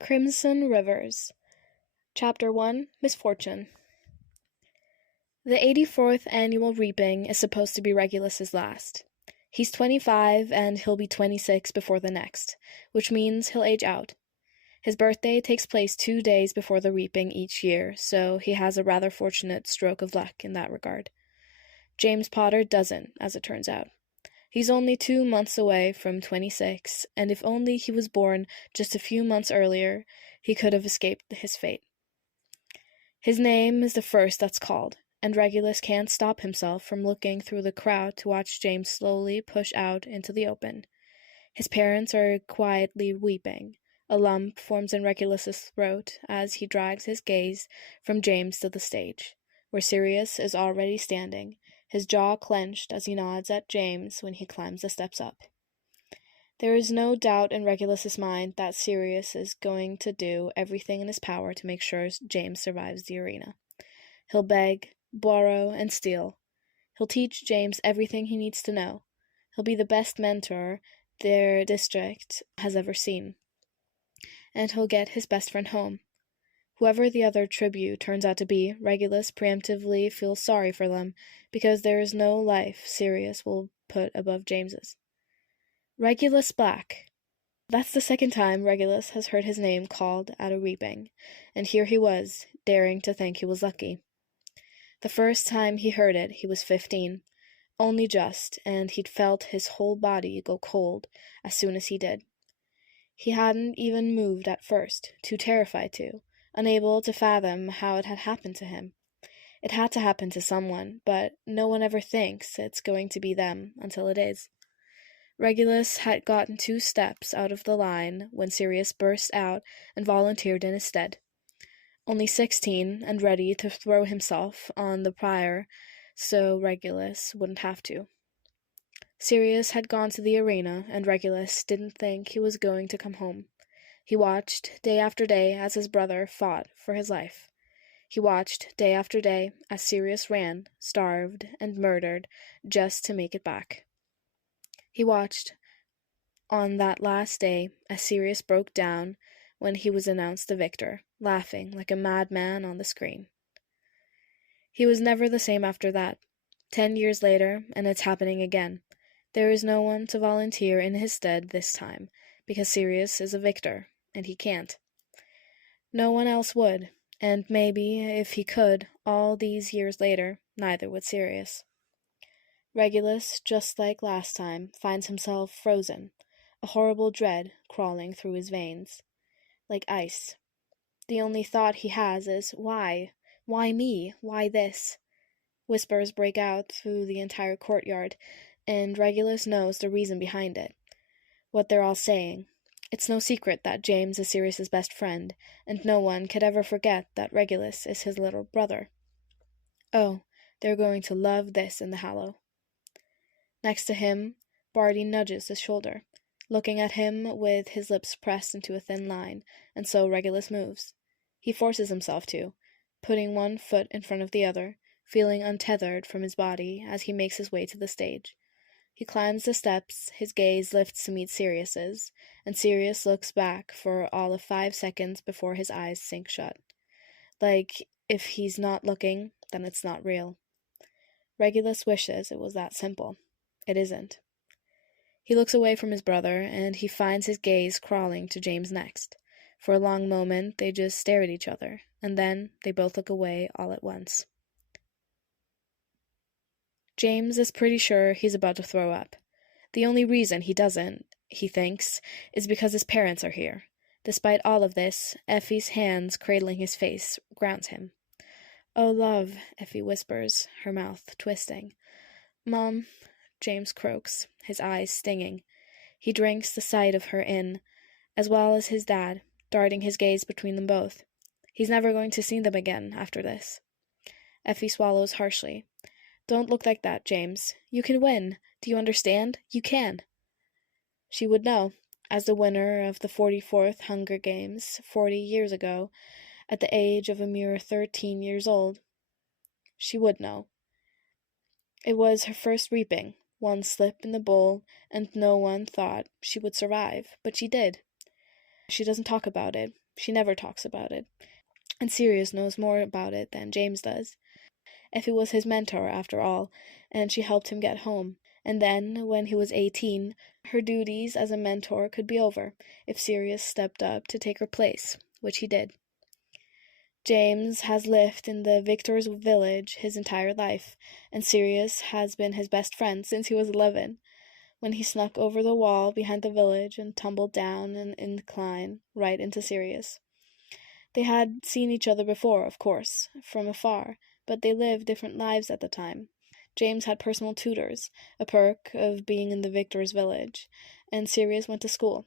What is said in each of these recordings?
Crimson Rivers. Chapter 1, Misfortune. The 84th annual reaping is supposed to be Regulus's last. He's 25 and he'll be 26 before the next, which means he'll age out. His birthday takes place 2 days before the reaping each year, so he has a rather fortunate stroke of luck in that regard. James Potter doesn't, as it turns out. He's only 2 months away from 26, and if only he was born just a few months earlier, he could have escaped his fate. His name is the first that's called, and Regulus can't stop himself from looking through the crowd to watch James slowly push out into the open. His parents are quietly weeping. A lump forms in Regulus's throat as he drags his gaze from James to the stage, where Sirius is already standing, his jaw clenched as he nods at James when he climbs the steps up. There is no doubt in Regulus's mind that Sirius is going to do everything in his power to make sure James survives the arena. He'll beg, borrow, and steal. He'll teach James everything he needs to know. He'll be the best mentor their district has ever seen. And he'll get his best friend home. Whoever the other tribute turns out to be, Regulus preemptively feels sorry for them, because there is no life Sirius will put above James's. Regulus Black. That's the second time Regulus has heard his name called at a reaping, and here he was, daring to think he was lucky. The first time he heard it, he was 15, only just, and he'd felt his whole body go cold as soon as he did. He hadn't even moved at first, too terrified to, unable to fathom how it had happened to him. It had to happen to someone, but no one ever thinks it's going to be them until it is. Regulus had gotten 2 steps out of the line when Sirius burst out and volunteered in his stead. Only 16 and ready to throw himself on the prior so Regulus wouldn't have to. Sirius had gone to the arena, and Regulus didn't think he was going to come home. He watched day after day as his brother fought for his life. He watched day after day as Sirius ran, starved, and murdered just to make it back. He watched on that last day as Sirius broke down when he was announced the victor, laughing like a madman on the screen. He was never the same after that. 10 years later, and it's happening again. There is no one to volunteer in his stead this time, because Sirius is a victor, and he can't. No one else would, and maybe, if he could, all these years later, neither would Sirius. Regulus, just like last time, finds himself frozen, a horrible dread crawling through his veins, like ice. The only thought he has is, why? Why me? Why this? Whispers break out through the entire courtyard, and Regulus knows the reason behind it. What they're all saying. It's no secret that James is Sirius's best friend, and no one could ever forget that Regulus is his little brother. Oh, they're going to love this in the Hallow. Next to him, Barty nudges his shoulder, looking at him with his lips pressed into a thin line, and so Regulus moves. He forces himself to, putting one foot in front of the other, feeling untethered from his body as he makes his way to the stage. He climbs the steps, his gaze lifts to meet Sirius's, and Sirius looks back for all of 5 seconds before his eyes sink shut. Like, if he's not looking, then it's not real. Regulus wishes it was that simple. It isn't. He looks away from his brother, and he finds his gaze crawling to James next. For a long moment, they just stare at each other, and then they both look away all at once. James is pretty sure he's about to throw up. The only reason he doesn't, he thinks, is because his parents are here. Despite all of this, Effie's hands cradling his face grounds him. "Oh, love," Effie whispers, her mouth twisting. "Mom," James croaks, his eyes stinging. He drinks the sight of her in, as well as his dad, darting his gaze between them both. He's never going to see them again after this. Effie swallows harshly. "Don't look like that, James. You can win. Do you understand? You can." She would know, as the winner of the 44th Hunger Games 40 years ago, at the age of a mere 13 years old. She would know. It was her first reaping, one slip in the bowl, and no one thought she would survive, but she did. She doesn't talk about it, She never talks about it, and Sirius knows more about it than James does. Effie was his mentor, after all, and she helped him get home. And then, when he was 18, her duties as a mentor could be over if Sirius stepped up to take her place, which he did. James has lived in the Victor's village his entire life, and Sirius has been his best friend since he was 11, when he snuck over the wall behind the village and tumbled down an incline right into Sirius. They had seen each other before, of course, from afar, but they lived different lives at the time. James had personal tutors, a perk of being in the Victor's village, and Sirius went to school.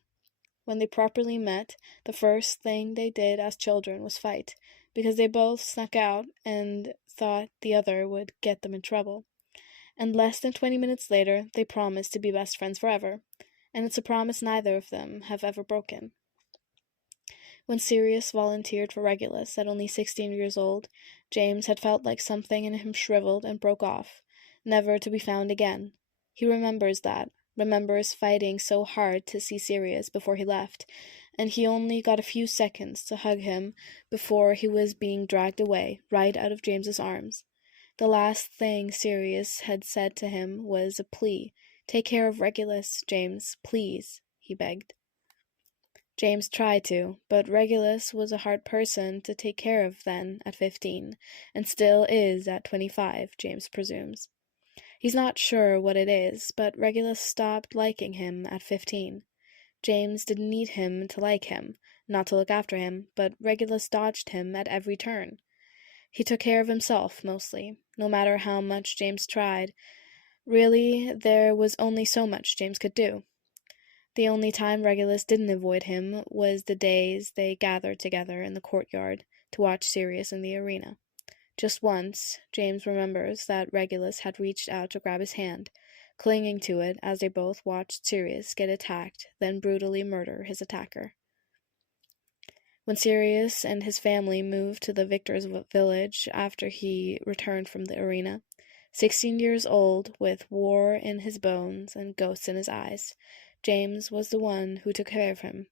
When they properly met, the first thing they did as children was fight, because they both snuck out and thought the other would get them in trouble. And less than 20 minutes later, they promised to be best friends forever, and it's a promise neither of them have ever broken. When Sirius volunteered for Regulus at only 16 years old, James had felt like something in him shriveled and broke off, never to be found again. He remembers that, remembers fighting so hard to see Sirius before he left, and he only got a few seconds to hug him before he was being dragged away, right out of James's arms. The last thing Sirius had said to him was a plea. "Take care of Regulus, James, please," he begged. James tried to, but Regulus was a hard person to take care of then at 15, and still is at 25, James presumes. He's not sure what it is, but Regulus stopped liking him at 15. James didn't need him to like him, not to look after him, but Regulus dodged him at every turn. He took care of himself, mostly, no matter how much James tried. Really, there was only so much James could do. The only time Regulus didn't avoid him was the days they gathered together in the courtyard to watch Sirius in the arena. Just once, James remembers that Regulus had reached out to grab his hand, clinging to it as they both watched Sirius get attacked, then brutally murder his attacker. When Sirius and his family moved to the Victor's village after he returned from the arena, 16 years old, with war in his bones and ghosts in his eyes, James was the one who took care of him.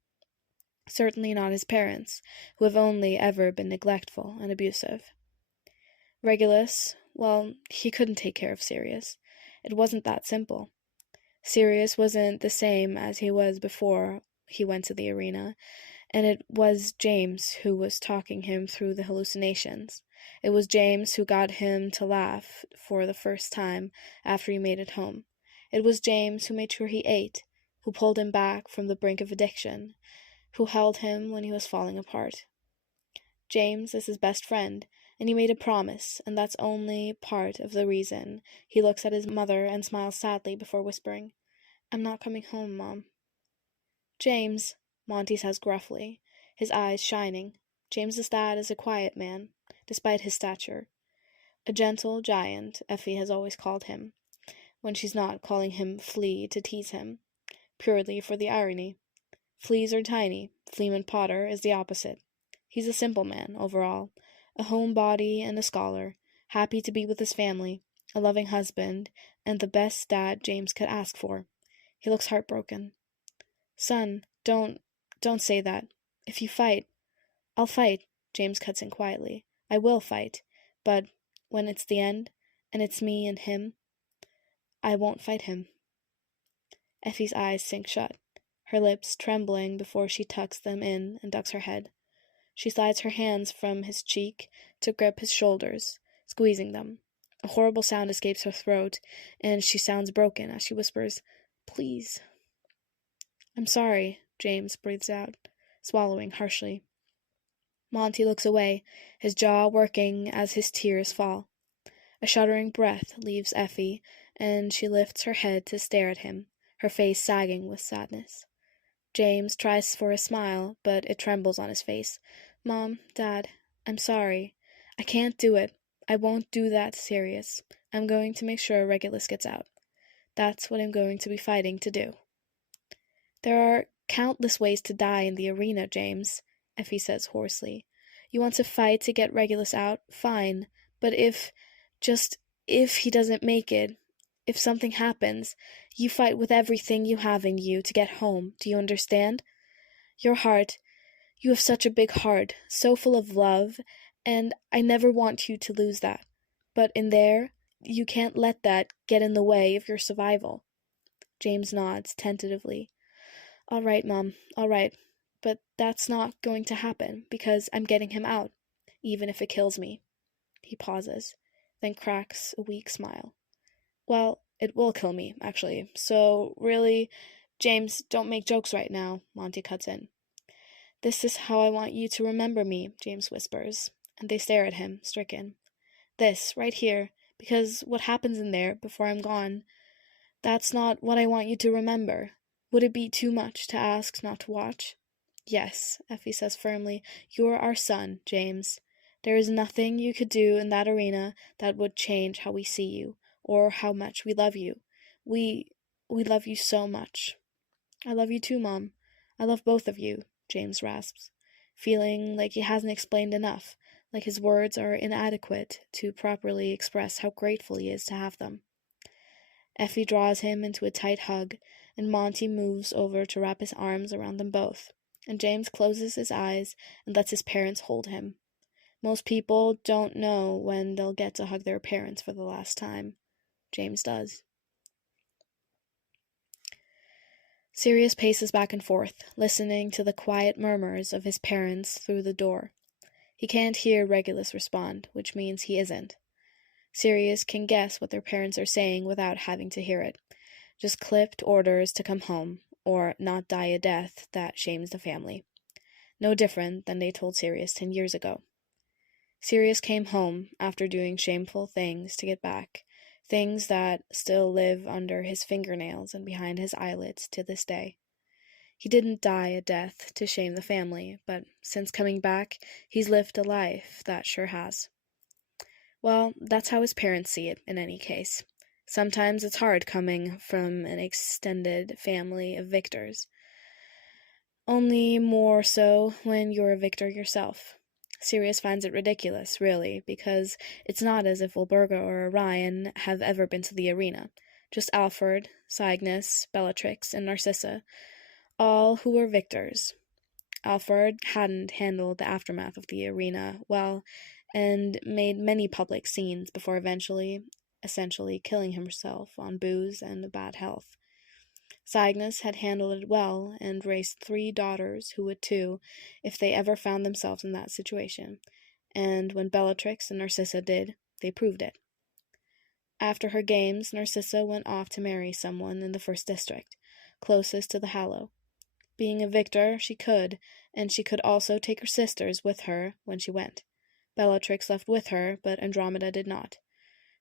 Certainly not his parents, who have only ever been neglectful and abusive. Regulus, well, he couldn't take care of Sirius. It wasn't that simple. Sirius wasn't the same as he was before he went to the arena, and it was James who was talking him through the hallucinations. It was James who got him to laugh for the first time after he made it home. It was James who made sure he ate, who pulled him back from the brink of addiction, who held him when he was falling apart. James is his best friend, and he made a promise, and that's only part of the reason he looks at his mother and smiles sadly before whispering, "I'm not coming home, Mom." "James," Monty says gruffly, his eyes shining. James's dad is a quiet man, despite his stature. A gentle giant, Effie has always called him, when she's not calling him Flea to tease him, purely for the irony. Fleas are tiny, Fleeman Potter is the opposite. He's a simple man, overall, a homebody and a scholar, happy to be with his family, a loving husband, and the best dad James could ask for. He looks heartbroken. "Son, don't say that. If you fight—" "I'll fight," James cuts in quietly. "I will fight. But when it's the end, and it's me and him, I won't fight him." Effie's eyes sink shut, her lips trembling before she tucks them in and ducks her head. She slides her hands from his cheek to grip his shoulders, squeezing them. A horrible sound escapes her throat, and she sounds broken as she whispers, "Please." "I'm sorry," James breathes out, swallowing harshly. Monty looks away, his jaw working as his tears fall. A shuddering breath leaves Effie, and she lifts her head to stare at him, her face sagging with sadness. James tries for a smile, but it trembles on his face. "Mom, Dad, I'm sorry. I can't do it. I won't do that to Sirius. I'm going to make sure Regulus gets out. That's what I'm going to be fighting to do." "There are countless ways to die in the arena, James," Effie says hoarsely. "You want to fight to get Regulus out? Fine. But if he doesn't make it, if something happens, you fight with everything you have in you to get home. Do you understand? Your heart, You have such a big heart, so full of love, and I never want you to lose that. But in there, you can't let that get in the way of your survival." James nods tentatively. "All right, Mom, all right. But that's not going to happen, because I'm getting him out, even if it kills me." He pauses, then cracks a weak smile. "Well, it will kill me, actually. So, really, James, don't make jokes right now," Monty cuts in. "This is how I want you to remember me," James whispers, and they stare at him, stricken. "This, right here, because what happens in there before I'm gone, that's not what I want you to remember. Would it be too much to ask not to watch?" "Yes," Effie says firmly, "you're our son, James. There is nothing you could do in that arena that would change how we see you, or how much we love you. We love you so much." "I love you too, Mom. I love both of you," James rasps, feeling like he hasn't explained enough, like his words are inadequate to properly express how grateful he is to have them. Effie draws him into a tight hug, and Monty moves over to wrap his arms around them both, and James closes his eyes and lets his parents hold him. Most people don't know when they'll get to hug their parents for the last time. James does. Sirius paces back and forth, listening to the quiet murmurs of his parents through the door. He can't hear Regulus respond, which means he isn't. Sirius can guess what their parents are saying without having to hear it. Just clipped orders to come home, or not die a death that shames the family. No different than they told Sirius 10 years ago. Sirius came home after doing shameful things to get back, things that still live under his fingernails and behind his eyelids to this day. He didn't die a death to shame the family, but since coming back, he's lived a life that sure has. Well, that's how his parents see it, in any case. Sometimes it's hard coming from an extended family of victors. Only more so when you're a victor yourself. Sirius finds it ridiculous, really, because it's not as if Wilburga or Orion have ever been to the arena. Just Alfred, Cygnus, Bellatrix, and Narcissa, all who were victors. Alfred hadn't handled the aftermath of the arena well, and made many public scenes before essentially killing himself on booze and bad health. Cygnus had handled it well and raised 3 daughters who would too, if they ever found themselves in that situation, and when Bellatrix and Narcissa did, they proved it. After her games, Narcissa went off to marry someone in the 1st District, closest to the Hallow. Being a victor, she could, and she could also take her sisters with her when she went. Bellatrix left with her, but Andromeda did not.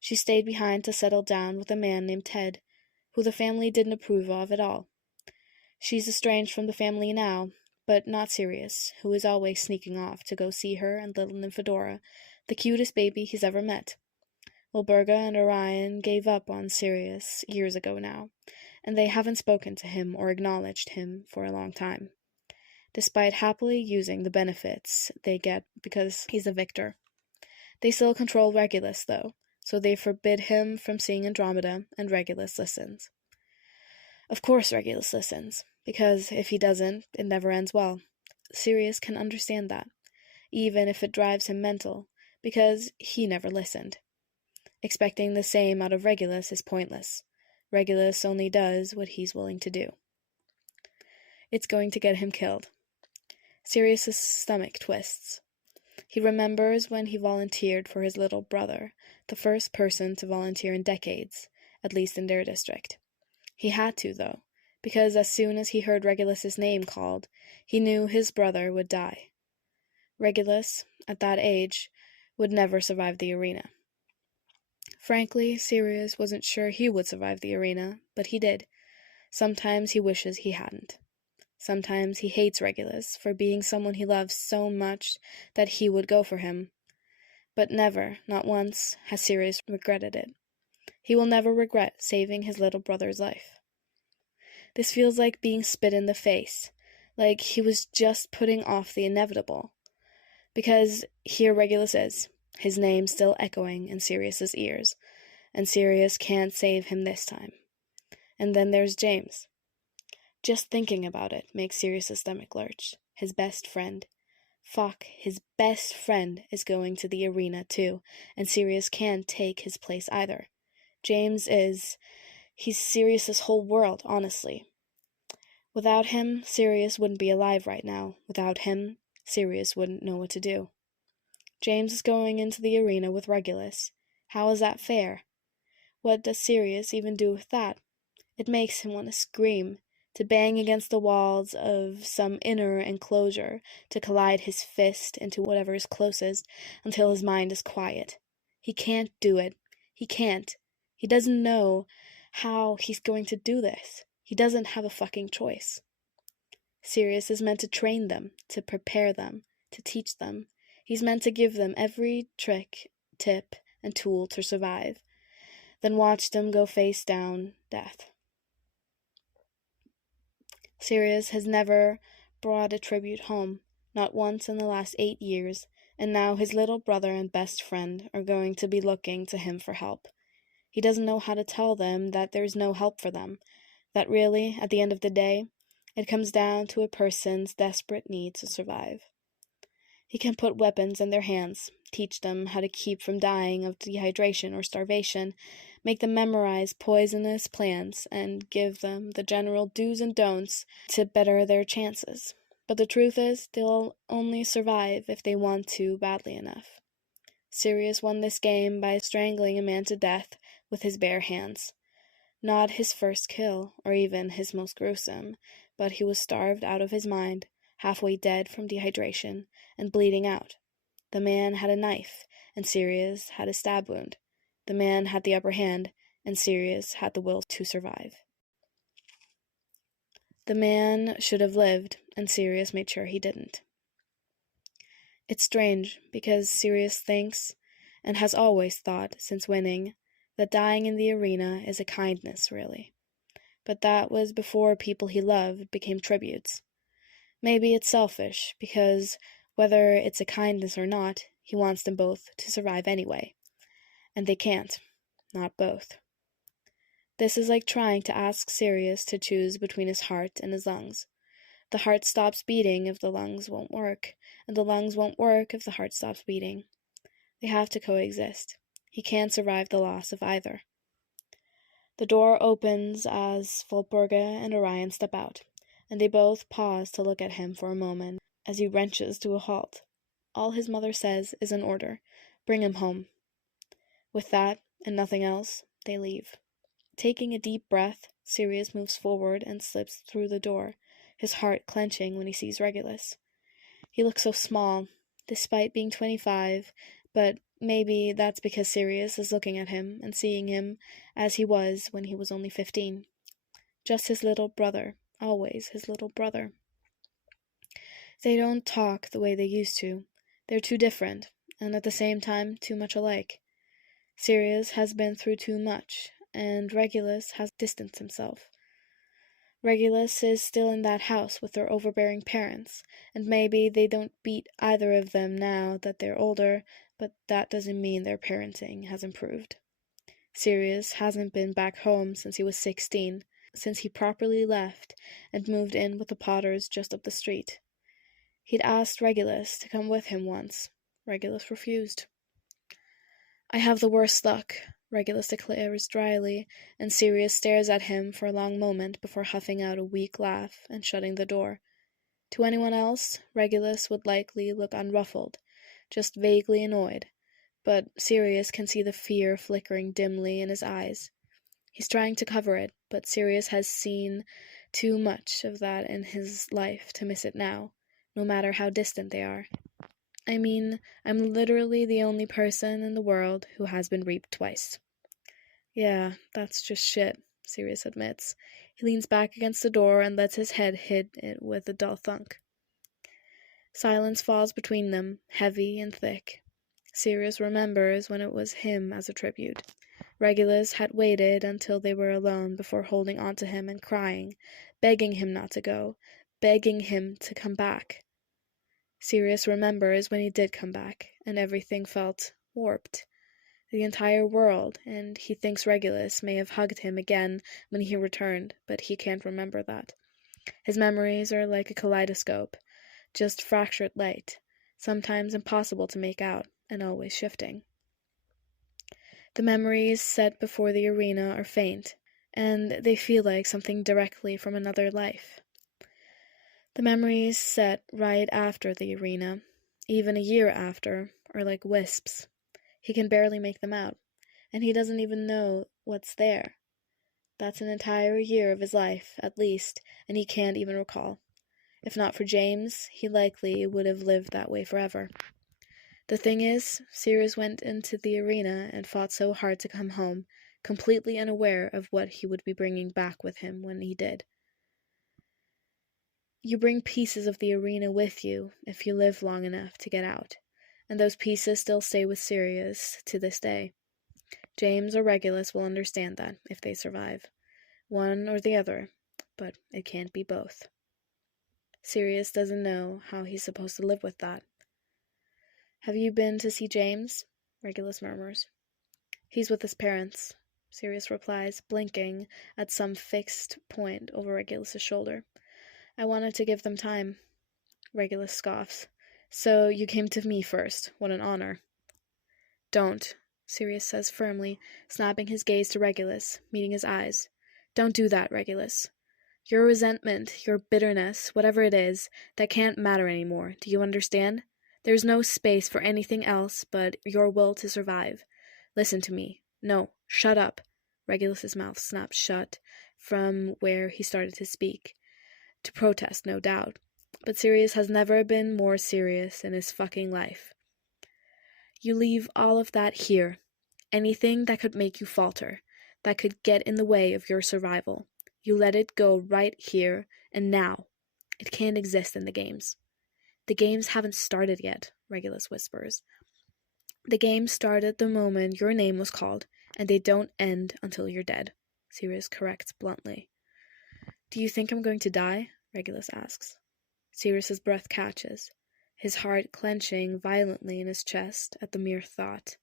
She stayed behind to settle down with a man named Ted, who the family didn't approve of at all. She's estranged from the family now, but not Sirius, who is always sneaking off to go see her and little Nymphadora, the cutest baby he's ever met. Wilburga and Orion gave up on Sirius years ago now, and they haven't spoken to him or acknowledged him for a long time, despite happily using the benefits they get because he's a victor. They still control Regulus, though, so they forbid him from seeing Andromeda, and Regulus listens. Of course Regulus listens, because if he doesn't, it never ends well. Sirius can understand that, even if it drives him mental, because he never listened. Expecting the same out of Regulus is pointless. Regulus only does what he's willing to do. It's going to get him killed. Sirius's stomach twists. He remembers when he volunteered for his little brother, the first person to volunteer in decades, at least in their district. He had to, though, because as soon as he heard Regulus's name called, he knew his brother would die. Regulus, at that age, would never survive the arena. Frankly, Sirius wasn't sure he would survive the arena, but he did. Sometimes he wishes he hadn't. Sometimes he hates Regulus for being someone he loves so much that he would go for him. But never, not once, has Sirius regretted it. He will never regret saving his little brother's life. This feels like being spit in the face, like he was just putting off the inevitable. Because here Regulus is, his name still echoing in Sirius's ears, and Sirius can't save him this time. And then there's James. Just thinking about it makes Sirius's stomach lurch. his best friend. Fuck, his best friend is going to the arena too, and Sirius can't take his place either. He's Sirius's whole world, honestly. Without him, Sirius wouldn't be alive right now. Without him, Sirius wouldn't know what to do. James is going into the arena with Regulus. How is that fair? What does Sirius even do with that? It makes him want to scream, to bang against the walls of some inner enclosure, to collide his fist into whatever is closest until his mind is quiet. He can't do it. He can't. He doesn't know how he's going to do this. He doesn't have a fucking choice. Sirius is meant to train them, to prepare them, to teach them. He's meant to give them every trick, tip, and tool to survive, then watch them go face down death. Sirius has never brought a tribute home, not once in the last 8 years, and now his little brother and best friend are going to be looking to him for help. He doesn't know how to tell them that there's no help for them, that really, at the end of the day, it comes down to a person's desperate need to survive. He can put weapons in their hands, teach them how to keep from dying of dehydration or starvation, make them memorize poisonous plants, and give them the general do's and don'ts to better their chances. But the truth is, they'll only survive if they want to badly enough. Sirius won this game by strangling a man to death with his bare hands. Not his first kill, or even his most gruesome, but he was starved out of his mind, halfway dead from dehydration, and bleeding out. The man had a knife, and Sirius had a stab wound. The man had the upper hand, and Sirius had the will to survive. The man should have lived, and Sirius made sure he didn't. It's strange, because Sirius thinks, and has always thought since winning, that dying in the arena is a kindness, really. But that was before people he loved became tributes. Maybe it's selfish, because whether it's a kindness or not, he wants them both to survive anyway. And they can't. Not both. This is like trying to ask Sirius to choose between his heart and his lungs. The heart stops beating if the lungs won't work, and the lungs won't work if the heart stops beating. They have to coexist. He can't survive the loss of either. The door opens as Volpurga and Orion step out, and they both pause to look at him for a moment as he wrenches to a halt. All his mother says is an order. Bring him home. With that, and nothing else, they leave. Taking a deep breath, Sirius moves forward and slips through the door, his heart clenching when he sees Regulus. He looks so small, despite being 25, but maybe that's because Sirius is looking at him and seeing him as he was when he was only 15. Just his little brother, always his little brother. They don't talk the way they used to. They're too different, and at the same time too much alike. Sirius has been through too much, and Regulus has distanced himself. Regulus is still in that house with their overbearing parents, and maybe they don't beat either of them now that they're older, but that doesn't mean their parenting has improved. Sirius hasn't been back home since he was 16, since he properly left and moved in with the Potters just up the street. He'd asked Regulus to come with him once. Regulus refused. "I have the worst luck," Regulus declares dryly, and Sirius stares at him for a long moment before huffing out a weak laugh and shutting the door. To anyone else, Regulus would likely look unruffled, just vaguely annoyed, but Sirius can see the fear flickering dimly in his eyes. He's trying to cover it, but Sirius has seen too much of that in his life to miss it now, no matter how distant they are. I mean, I'm literally the only person in the world who has been reaped twice. Yeah, that's just shit, Sirius admits. He leans back against the door and lets his head hit it with a dull thunk. Silence falls between them, heavy and thick. Sirius remembers when it was him as a tribute. Regulus had waited until they were alone before holding on to him and crying, begging him not to go, begging him to come back. Sirius remembers when he did come back, and everything felt warped. The entire world, and he thinks Regulus may have hugged him again when he returned, but he can't remember that. His memories are like a kaleidoscope, just fractured light, sometimes impossible to make out, and always shifting. The memories set before the arena are faint, and they feel like something directly from another life. The memories set right after the arena, even a year after, are like wisps. He can barely make them out, and he doesn't even know what's there. That's an entire year of his life, at least, and he can't even recall. If not for James, he likely would have lived that way forever. The thing is, Sirius went into the arena and fought so hard to come home, completely unaware of what he would be bringing back with him when he did. You bring pieces of the arena with you if you live long enough to get out, and those pieces still stay with Sirius to this day. James or Regulus will understand that if they survive. One or the other, but it can't be both. Sirius doesn't know how he's supposed to live with that. Have you been to see James? Regulus murmurs. He's with his parents, Sirius replies, blinking at some fixed point over Regulus's shoulder. I wanted to give them time. Regulus scoffs. So you came to me first. What an honor. Don't, Sirius says firmly, snapping his gaze to Regulus, meeting his eyes. Don't do that, Regulus. Your resentment, your bitterness, whatever it is, that can't matter anymore. Do you understand? There's no space for anything else but your will to survive. Listen to me. No, shut up. Regulus's mouth snapped shut from where he started to speak. To protest, no doubt. But Sirius has never been more serious in his fucking life. You leave all of that here. Anything that could make you falter, that could get in the way of your survival. You let it go right here and now. It can't exist in the games. The games haven't started yet, Regulus whispers. The games started the moment your name was called, and they don't end until you're dead, Sirius corrects bluntly. Do you think I'm going to die? Regulus asks. Sirius's breath catches, his heart clenching violently in his chest at the mere thought.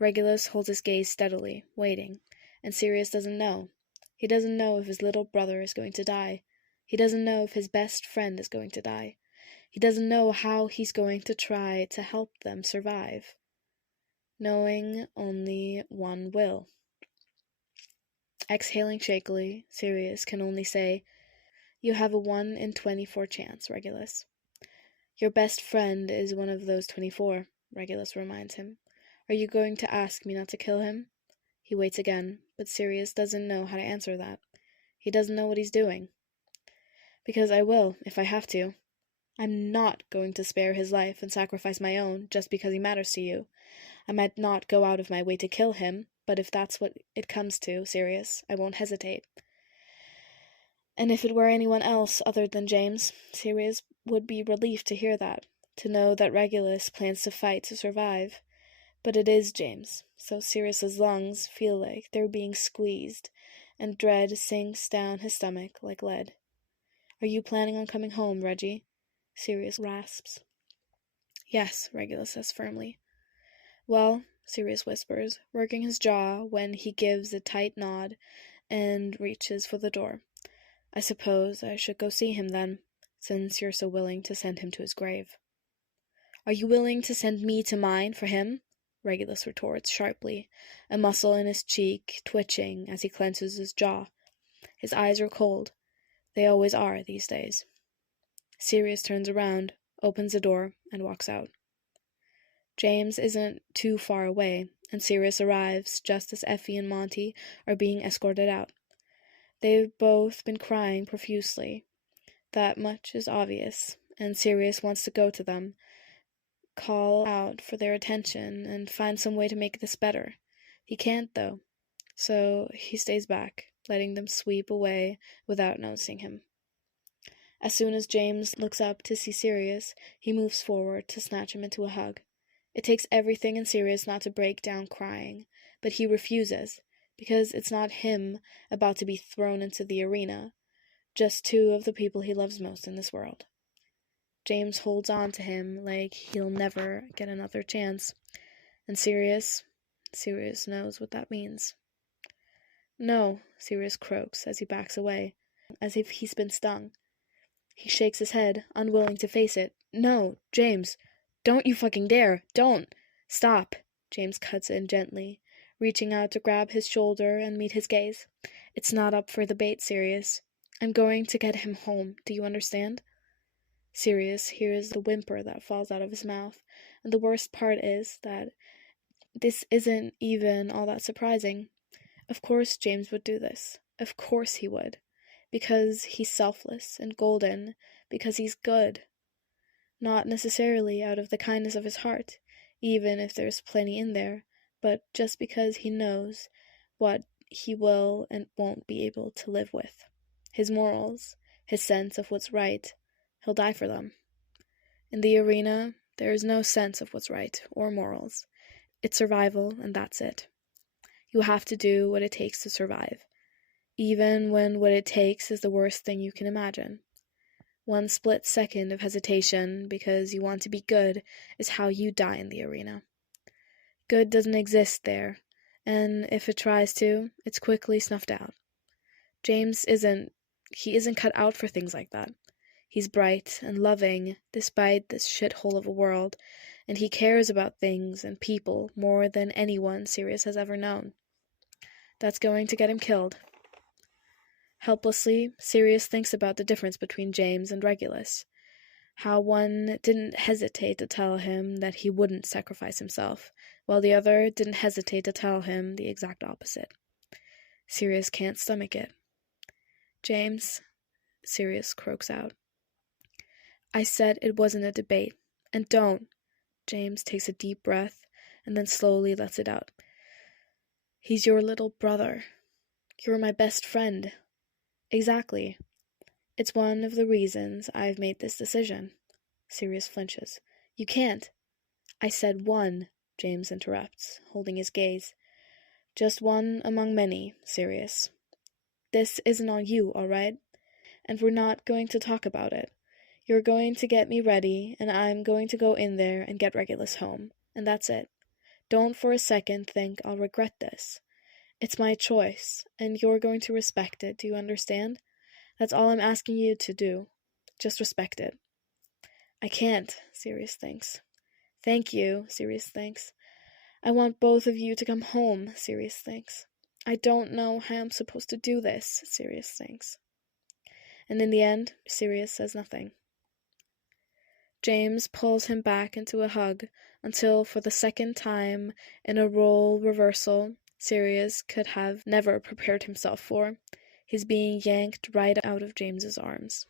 Regulus holds his gaze steadily, waiting, and Sirius doesn't know. He doesn't know if his little brother is going to die. He doesn't know if his best friend is going to die. He doesn't know how he's going to try to help them survive. Knowing only one will. Exhaling shakily, Sirius can only say, You have a 1 in 24 chance, Regulus. Your best friend is one of those 24, Regulus reminds him. Are you going to ask me not to kill him? He waits again, but Sirius doesn't know how to answer that. He doesn't know what he's doing. Because I will, if I have to. I'm not going to spare his life and sacrifice my own just because he matters to you. I might not go out of my way to kill him, but if that's what it comes to, Sirius, I won't hesitate. And if it were anyone else other than James, Sirius would be relieved to hear that, to know that Regulus plans to fight to survive. But it is James, so Sirius's lungs feel like they're being squeezed, and dread sinks down his stomach like lead. Are you planning on coming home, Reggie? Sirius rasps. Yes, Regulus says firmly. Well, Sirius whispers, working his jaw when he gives a tight nod and reaches for the door. I suppose I should go see him then, since you're so willing to send him to his grave. Are you willing to send me to mine for him? Regulus retorts sharply, a muscle in his cheek twitching as he clenches his jaw. His eyes are cold. They always are these days. Sirius turns around, opens the door, and walks out. James isn't too far away, and Sirius arrives just as Effie and Monty are being escorted out. They've both been crying profusely. That much is obvious, and Sirius wants to go to them, call out for their attention, and find some way to make this better. He can't, though, so he stays back, letting them sweep away without noticing him. As soon as James looks up to see Sirius, he moves forward to snatch him into a hug. It takes everything in Sirius not to break down crying, but he refuses, because it's not him about to be thrown into the arena, just two of the people he loves most in this world. James holds on to him like he'll never get another chance, and Sirius knows what that means. No, Sirius croaks as he backs away, as if he's been stung. He shakes his head, unwilling to face it. No, James, don't you fucking dare, don't! Stop! James cuts in gently, reaching out to grab his shoulder and meet his gaze. It's not up for debate, Sirius. I'm going to get him home, do you understand? Sirius hears the whimper that falls out of his mouth, and the worst part is that this isn't even all that surprising. Of course James would do this. Of course he would. Because he's selfless and golden, because he's good. Not necessarily out of the kindness of his heart, even if there's plenty in there, but just because he knows what he will and won't be able to live with. His morals, his sense of what's right, he'll die for them. In the arena, there is no sense of what's right or morals. It's survival, and that's it. You have to do what it takes to survive, even when what it takes is the worst thing you can imagine. One split second of hesitation because you want to be good is how you die in the arena. Good doesn't exist there, and if it tries to, it's quickly snuffed out. James isn't cut out for things like that. He's bright and loving, despite this shithole of a world, and he cares about things and people more than anyone Sirius has ever known. That's going to get him killed. Helplessly, Sirius thinks about the difference between James and Regulus. How one didn't hesitate to tell him that he wouldn't sacrifice himself, while the other didn't hesitate to tell him the exact opposite. Sirius can't stomach it. James, Sirius croaks out. I said it wasn't a debate, and don't. James takes a deep breath and then slowly lets it out. He's your little brother. You're my best friend. Exactly. It's one of the reasons I've made this decision. Sirius flinches. You can't. I said one, James interrupts, holding his gaze. Just one among many, Sirius. This isn't on you, all right? And we're not going to talk about it. You're going to get me ready, and I'm going to go in there and get Regulus home, and that's it. Don't for a second think I'll regret this. It's my choice, and you're going to respect it, do you understand? That's all I'm asking you to do. Just respect it. I can't, Sirius thinks. Thank you, Sirius thinks. I want both of you to come home, Sirius thinks. I don't know how I'm supposed to do this, Sirius thinks. And in the end, Sirius says nothing. James pulls him back into a hug until, for the second time in a role reversal Sirius could have never prepared himself for, he's being yanked right out of James's arms.